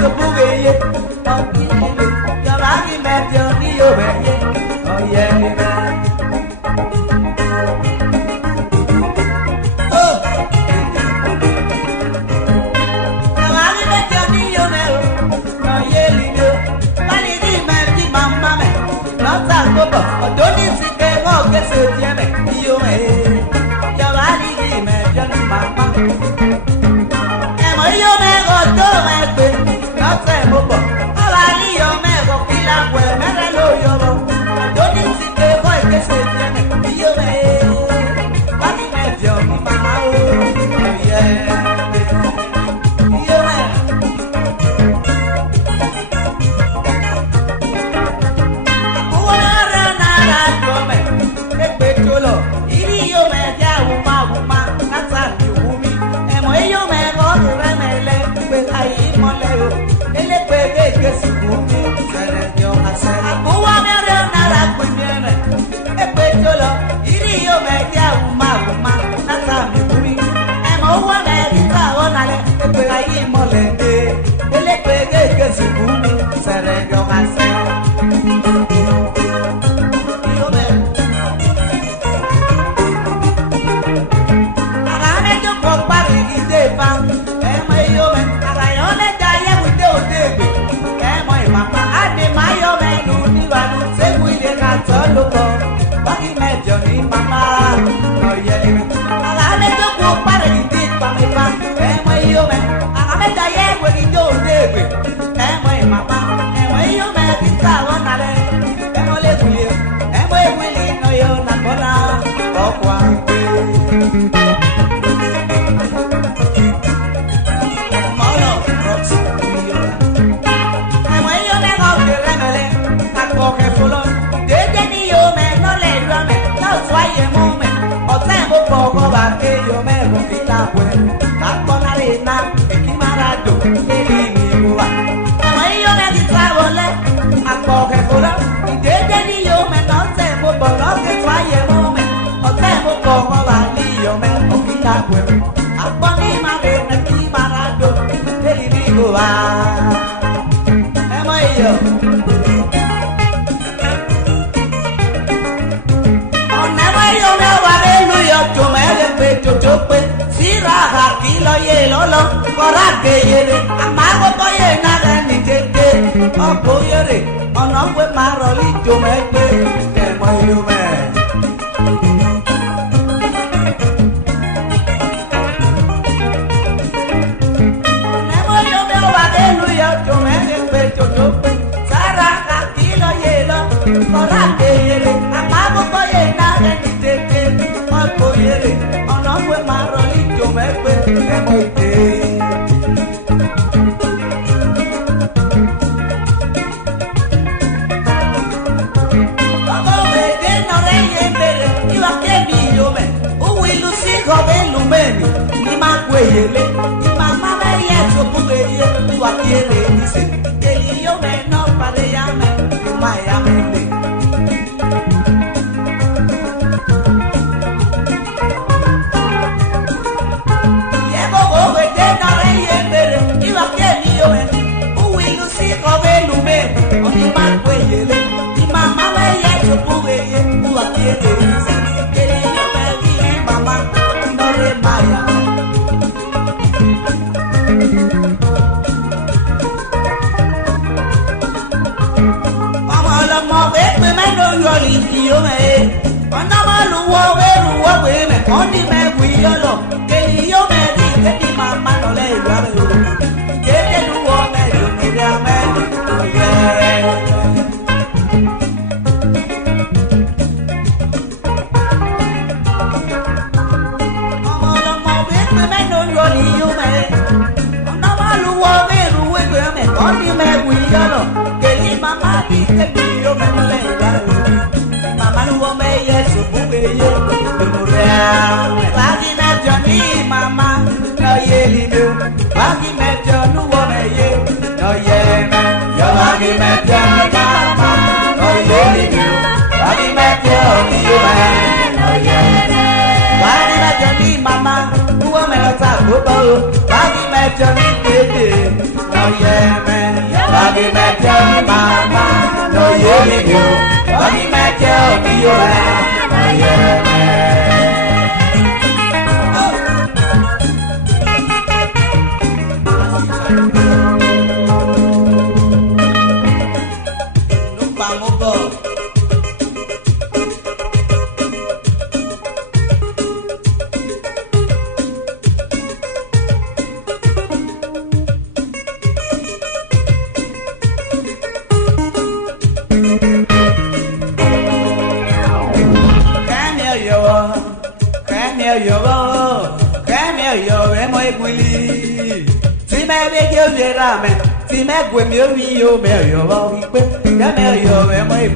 so boogie, you're lucky, man, you're the over. Oh, yeah, man. Oh, you're lucky, man, you're the over. Oh, yeah, you do. Money, man, keep my mamma. Not that good, don't you see them all get so jammy? You may. You're lucky, man, you're the mamma. Yo me gosto me pe, no sé mopo. Hola ni yo me go pila pues me relo yo lo. Yo ni si te voy que se tiene. Yo me, a mí me dio mi mamá oh yeah. Yo me. Una rana come, me pechulo. Y yo me ya uma, nasa yumi. Emo yo me go ahí moleo, él le puede que se cumple, se le dio a hacer. A Cuba me arreona la cuñera, el pecho lo, y yo me dio uma, nada me fui. Emo me dice onale, él puede ahí molende, él le puede que se cumple, se le dio a hacer. Agame yo por parir y de pan, yo me. Look, what he met Johnny Mama. Oh, yeah, I let you go party, did for me, and where you met. I met Diane when you don't live it. And where Mama, and where you met in Town, and where live you, and where we live, no, you're not gonna walk one way. Molo, Roxy, and when you let go the remedy, I walk a full on. Poco va que yo me rompí la puerta con arena y marado y mi como yo me distrago a coger fuera y desde ni yo me no sé por lo que falle momento o tengo poco va y yo me rompí la puerta con mi madre y marado y mi como yo yo me despecho chope, si raja kilo hielo lo, corra que hiere, amago poye nada ni que, o poyere, o no fue marolito me que yo me. Yo me despecho chope, si raja kilo hielo, corra que hiere, amago poye nada ni que. O no fue marrolito, me moité. Todo me no rey iba que vi yo me, uy lucijo de lumeni, ni más cuellele, y mamá me hizo pugueye, tú aquí le dice, que yo me no pare llame, tú me llame. Yo me, cuando maluo me, cuando me fui yo lo, que yo me dije que mi mamá no le iba a ver, que te luego me dio mi como lo moví me no yo ni yo me, cuando maluo me, cuando me fui yo lo, que mi mamá dije que yo me no le iba a ver. Bagi me Johnny Mama, no ye lido. Bagi me Johnny woman ye, no ye man. Yo bagi me Johnny Mama, no ye lido. Bagi me Johnny woman, no ye man. Bagi me Johnny Mama, woman no taco. Bagi me Johnny baby, no ye man. lidio Mami macho biola Ayeme Numpang upo Si me cuemio mio me yo va que ya me yo me muy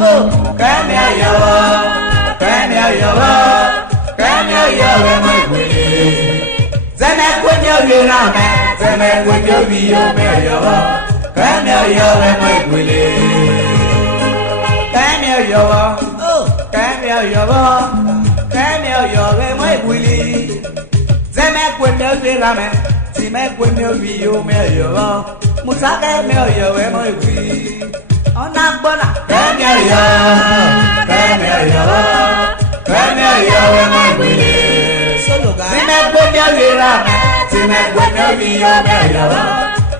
oh que me yo me muy se me cuemio mio me se me cuemio mio me yo que me yo muy que me yo oh que me yo muy se me cuemio mio me si me cuemio mio me yo musa que me yo muy ona bona que me yo muy solo ga si me cuemio mio me yo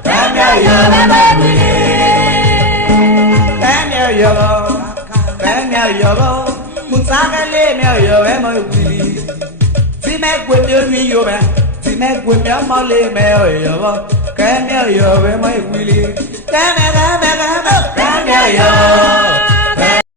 que me yo musa que me yo muy si me cuemio mio me si me cuemio mole me yo que me yo muy que me yo